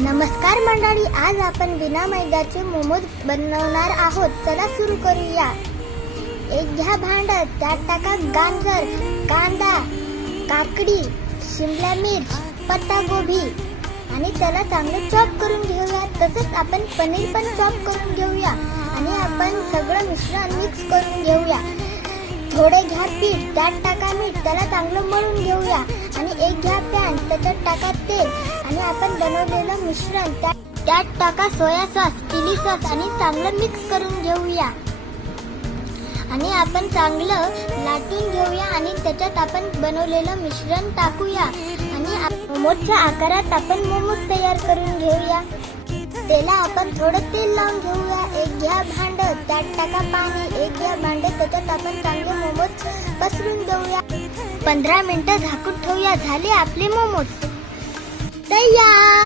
नमस्कार मंडळी, आज आपण बिना मैद्याचे मोमोज बनवणार आहोत. चला सुरू करूया. एक घ्या भांड, त्यात टाका गाजर, कांदा, काकडी, शिमला मिर्च, पत्ता गोभी आणि त्याला चांगलं चॉप करून घेऊया. तसंच आपण पनीर पण चॉप करून घेऊया आणि आपण सगळं मिश्रण मिक्स करून घेऊया. थोडे घ्या पीठ, त्यात टाका मीठ, त्याला चांगलं मळून घेऊया. आणि एक घ्या पॅन, त्याच्यात टाका तेल आणि आपण बनवलेलं मिश्रण त्यात टाका सोया सॉस, चिली सॉस आणि चांगलं मिक्स करून घेऊया. आणि आपण चांगलं लाटून घेऊया आणि त्याच्यात आपण बनवलेलं मिश्रण टाकूया आणि मोमोजच्या आकारात आपण मोमोज तयार करून घेऊया. त्याला आपण थोडं तेल लावून घेऊया. एक घ्या भांड, त्यात टाका पाणी, एक घ्या भांड, त्याच्यात आपण चांगले मोमोज पसरून देऊया. 15 मिनिटं झाकून ठेवूया. झाले आपले मोमोज तयार.